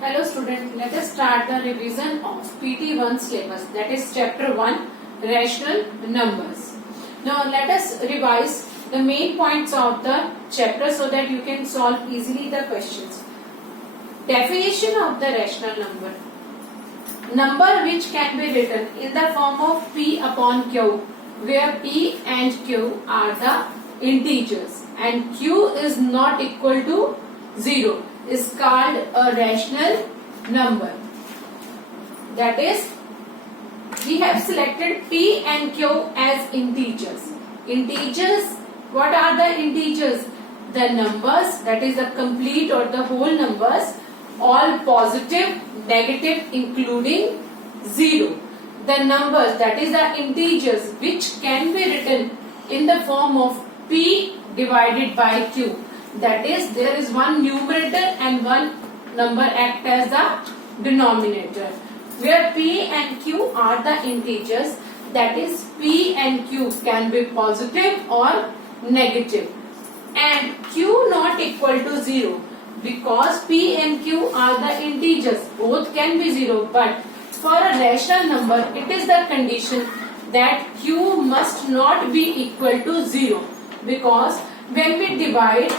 Hello student, let us start the revision of PT1 syllabus, that is chapter 1 rational numbers. Now let us revise the main points of the chapter so that you can solve easily the questions. Definition of the rational number. Number which can be written in the form of P upon Q, where P and Q are the integers and Q is not equal to 0 is called a rational number. That is, we have selected P and Q as integers. Integers, what are the integers? The numbers, that is the complete or the whole numbers, all positive, negative including 0. The numbers, that is the integers which can be written in the form of P divided by Q. That is, there is one numerator and one number act as the denominator. Where P and Q are the integers, that is P and Q can be positive or negative. And Q not equal to 0 because P and Q are the integers. Both can be 0, but for a rational number, it is the condition that Q must not be equal to 0 because when we divide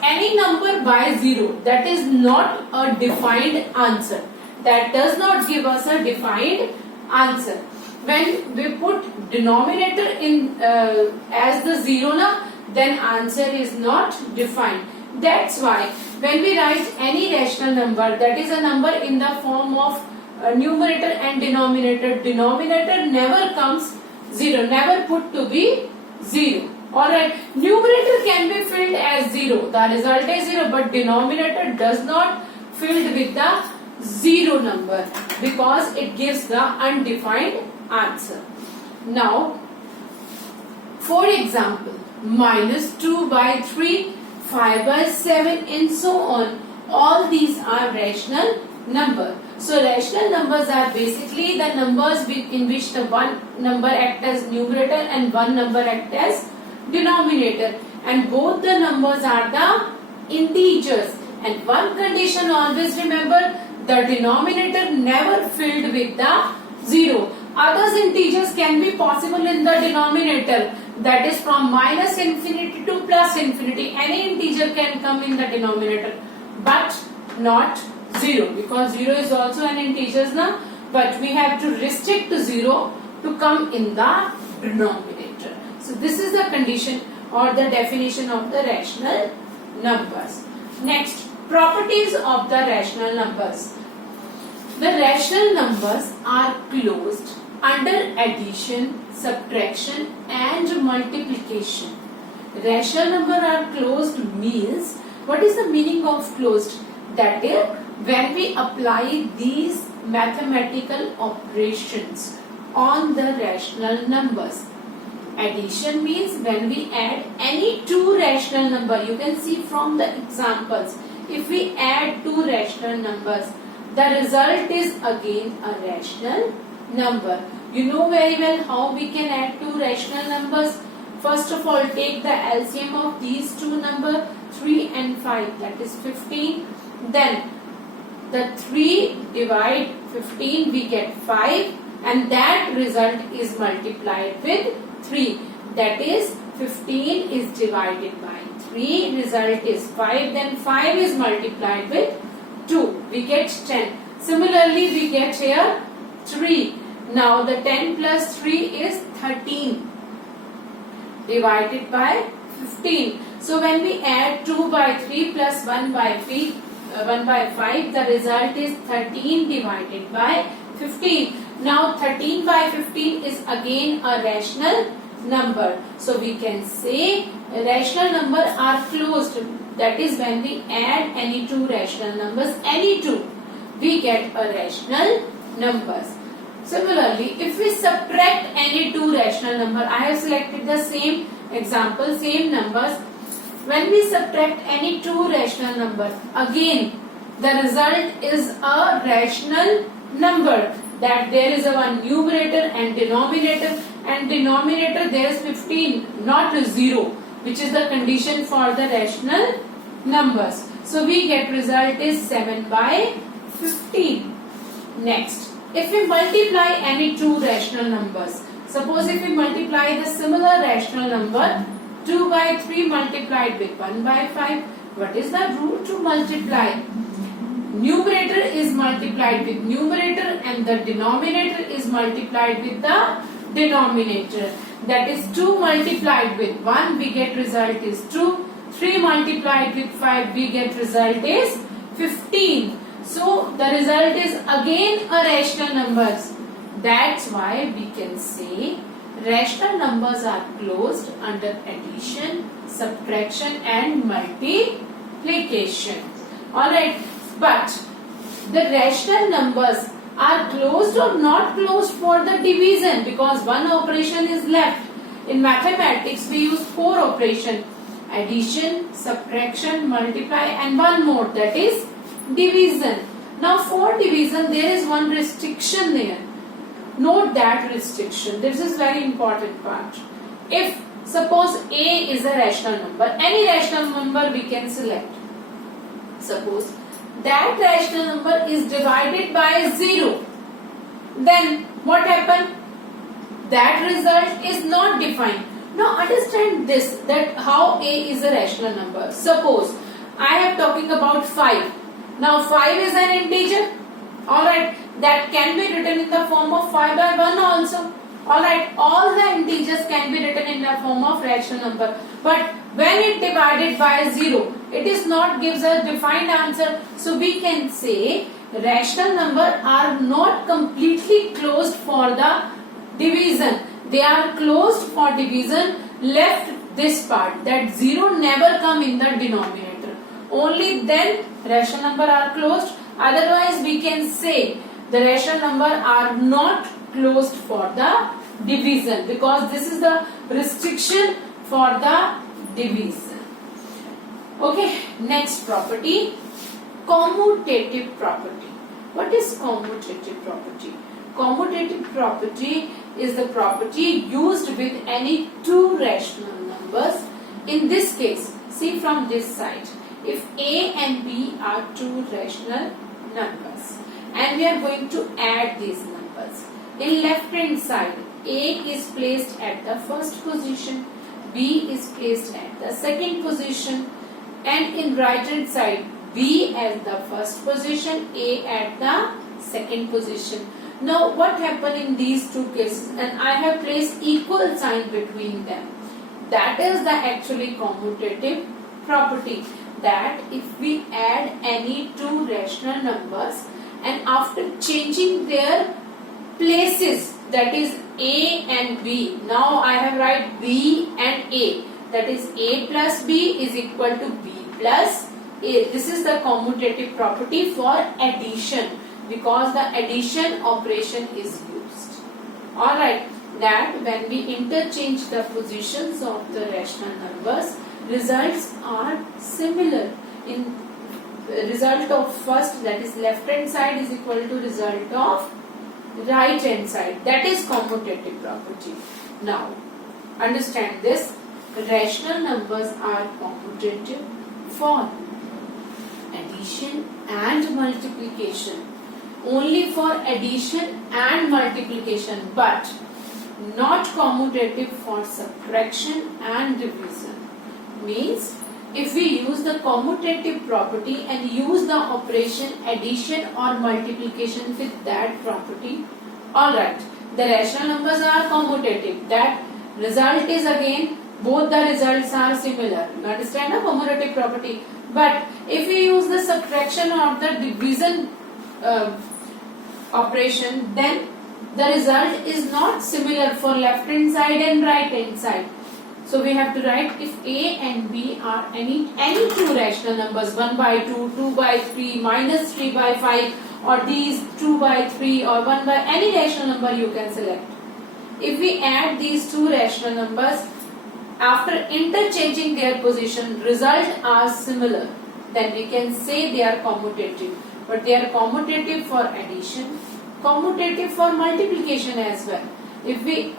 any number by 0, that is not a defined answer. That does not give us a defined answer. When we put denominator in as the 0 na, then answer is not defined. That's why when we write any rational number, that is a number in the form of numerator and denominator, denominator never comes 0, never put to be 0. Alright, numerator can be filled as 0, the result is 0, but denominator does not filled with the 0 number because it gives the undefined answer. Now, for example, minus 2 by 3, 5 by 7 and so on, all these are rational number. So rational numbers are basically the numbers in which the one number act as numerator and one number act as denominator, and both the numbers are the integers. And one condition always remember, the denominator never filled with the 0. Others integers can be possible in the denominator, that is from minus infinity to plus infinity. Any integer can come in the denominator, but not 0 because 0 is also an integer now, but we have to restrict to 0 to come in the denominator. So this is the condition or the definition of the rational numbers. Next, properties of the rational numbers. The rational numbers are closed under addition, subtraction and multiplication. Rational numbers are closed means, what is the meaning of closed? That is, when we apply these mathematical operations on the rational numbers. Addition means when we add any two rational number. You can see from the examples, if we add two rational numbers, the result is again a rational number. You know very well how we can add two rational numbers. First of all, take the LCM of these two numbers, 3 and 5, that is 15. Then the 3 divide 15, we get 5, and that result is multiplied with 3, that is 15 is divided by 3, result is 5, then 5 is multiplied with 2, we get 10. Similarly, we get here 3. Now the 10 plus 3 is 13 divided by 15. So when we add 2 by 3 plus 1 by 5, the result is 13 divided by 15. Now 13 by 15 is again a rational number. So we can say rational number are closed. That is, when we add any two rational numbers, any two, we get a rational numbers. Similarly, if we subtract any two rational number, I have selected the same example, same numbers. When we subtract any two rational numbers, again the result is a rational number. That there is a one numerator and denominator, and denominator there is 15, not 0, which is the condition for the rational numbers. So we get result is 7 by 15. Next, if we multiply any two rational numbers, suppose if we multiply the similar rational number 2 by 3 multiplied with 1 by 5, what is the rule to multiply? Numerator is multiplied with numerator and the denominator is multiplied with the denominator. That is 2 multiplied with 1, we get result is 2. 3 multiplied with 5, we get result is 15. So the result is again a rational numbers. That's why we can say rational numbers are closed under addition, subtraction and multiplication. Alright, but the rational numbers are closed or not closed for the division, because one operation is left. In mathematics we use 4 operations: addition, subtraction, multiply and one more, that is division. Now for division there is one restriction there. Note that restriction. This is very important part. If suppose A is a rational number, any rational number we can select. Suppose that rational number is divided by 0. Then what happened? That result is not defined. Now understand this, that how A is a rational number. Suppose I am talking about 5. Now 5 is an integer. Alright, that can be written in the form of 5 by 1 also. Alright, all the integers can be written in the form of rational number. But when it divided by 0, it is not gives a defined answer. So we can say rational number are not completely closed for the division. They are closed for division, left this part, that 0 never come in the denominator. Only then rational number are closed. Otherwise we can say the rational number are not closed for the division, because this is the restriction for the division. Okay, next property, commutative property. What is commutative property? Commutative property is the property used with any two rational numbers. In this case, see from this side, if A and B are two rational numbers and we are going to add these numbers, in left hand side A is placed at the first position, B is placed at the second position, and in right hand side B at the first position, A at the second position. Now what happened in these two cases, and I have placed equal sign between them. That is the actually commutative property, that if we add any two rational numbers and after changing their places, that is A and B, now I have write B and A, that is A plus B is equal to B plus A. This is the commutative property for addition, because the addition operation is used. Alright, that when we interchange the positions of the rational numbers, results are similar. In result of first, that is left hand side, is equal to result of right hand side. That is commutative property. Now understand this, rational numbers are commutative for addition and multiplication. Only for addition and multiplication, but not commutative for subtraction and division. Means if we use the commutative property and use the operation addition or multiplication with that property, alright, the rational numbers are commutative. That result is again, both the results are similar. You understand the commutative property? But if we use the subtraction or the division operation, then the result is not similar for left hand side and right hand side. So we have to write, if A and B are any two rational numbers, 1 by 2, 2 by 3, minus 3 by 5, or these 2 by 3 or 1 by any rational number you can select. If we add these two rational numbers, after interchanging their position, result are similar, then we can say they are commutative. But they are commutative for addition, commutative for multiplication as well. If we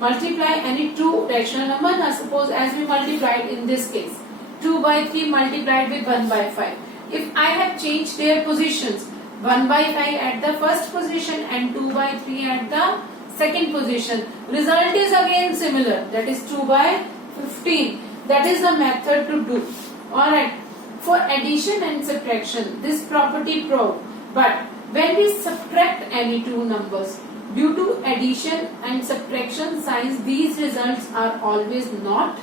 multiply any two rational number, now suppose as we multiplied in this case, 2 by 3 multiplied with 1 by 5. If I have changed their positions, 1 by 5 at the first position and 2 by 3 at the second position. Result is again similar, that is 2 by 15. That is the method to do. Alright. For addition and subtraction, this property proved. But when we subtract any two numbers, due to addition and subtraction signs, these results are always not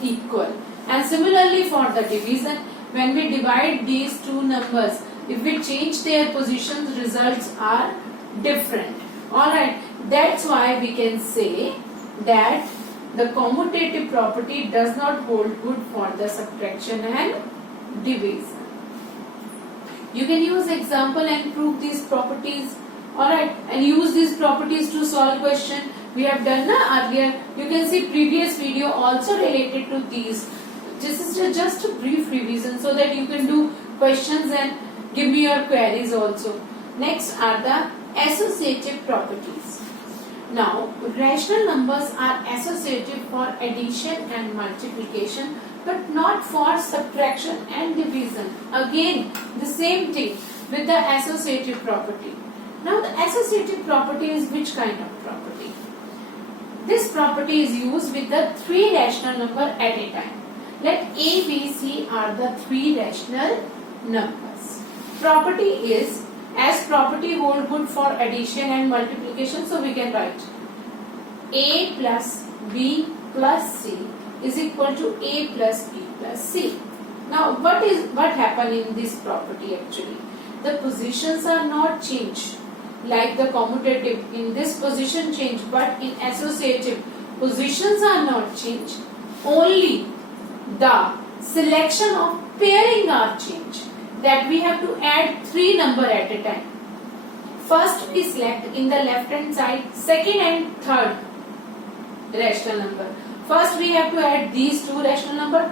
equal. And similarly for the division, when we divide these two numbers, if we change their positions, results are different. Alright, that's why we can say that the commutative property does not hold good for the subtraction and division. You can use example and prove these properties. Alright, and use these properties to solve question. We have done earlier. You can see previous video also related to these. This is just a brief revision so that you can do questions and give me your queries also. Next are the associative properties. Now, rational numbers are associative for addition and multiplication, but not for subtraction and division. Again, the same thing with the associative property. Now, the associative property is which kind of property? This property is used with the three rational number at a time. Let A, B, C are the three rational numbers. Property is, as property hold good for addition and multiplication, so we can write A plus B plus C is equal to A plus B plus C. Now, what happened in this property actually? The positions are not changed. Like the commutative, in this position change, but in associative, positions are not changed. Only the selection of pairing are changed. That we have to add three number at a time. First we select in the left hand side second and third rational number. First we have to add these two rational number.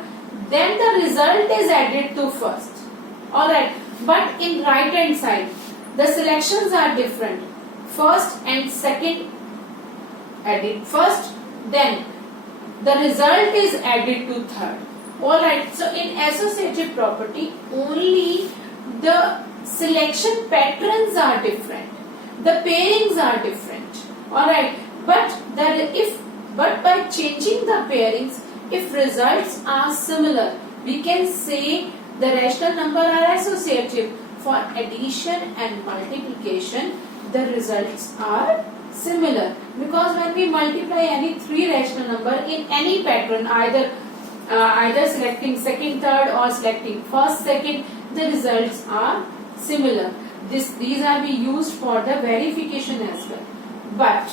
Then the result is added to first. Alright. But in right hand side, the selections are different. First and second added first, then the result is added to third. Alright, so in associative property, only the selection patterns are different. The pairings are different. Alright, but by changing the pairings, if results are similar, we can say the rational number are associative. For addition and multiplication, the results are similar. Because when we multiply any three rational number in any pattern, either selecting second, third or selecting first, second, the results are similar. These are be used for the verification as well. But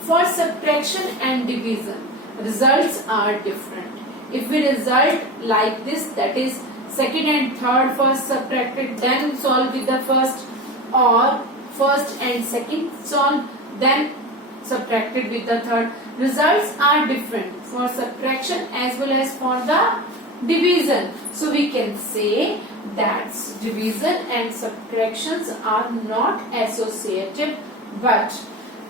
for subtraction and division, results are different. If we result like this, that is second and third first subtracted, then solve with the first, or first and second solve, then subtracted with the third. Results are different for subtraction as well as for the division. So we can say that division and subtractions are not associative, but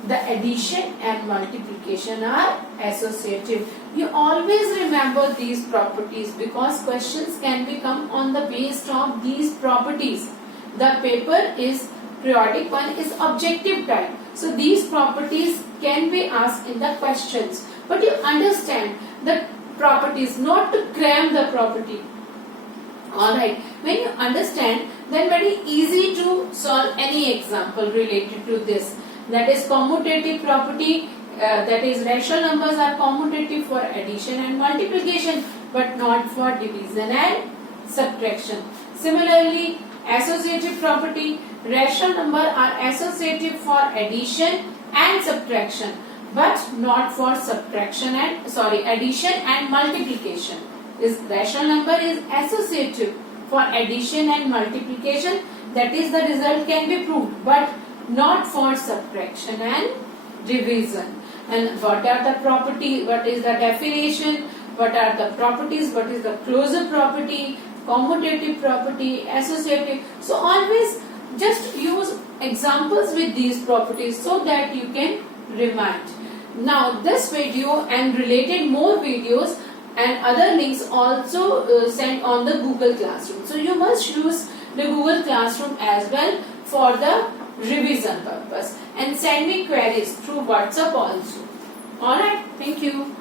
the addition and multiplication are associative. You always remember these properties because questions can become on the basis of these properties. The paper is periodic one is objective type. So these properties can be asked in the questions. But you understand the properties, not to cram the property. Alright, when you understand, then very easy to solve any example related to this. That is commutative property, that is rational numbers are commutative for addition and multiplication, but not for division and subtraction. Similarly, associative property, rational number are associative for addition and subtraction, but not for addition and multiplication. Rational number is associative for addition and multiplication, that is the result can be proved, but not for subtraction and division. And what are the property? What is the definition? What are the properties? What is the closure property? Commutative property, associative. So always just use examples with these properties so that you can remind. Now this video and related more videos and other links also sent on the Google Classroom. So you must use the Google Classroom as well for the revision purpose and send me queries through WhatsApp also. Alright, thank you.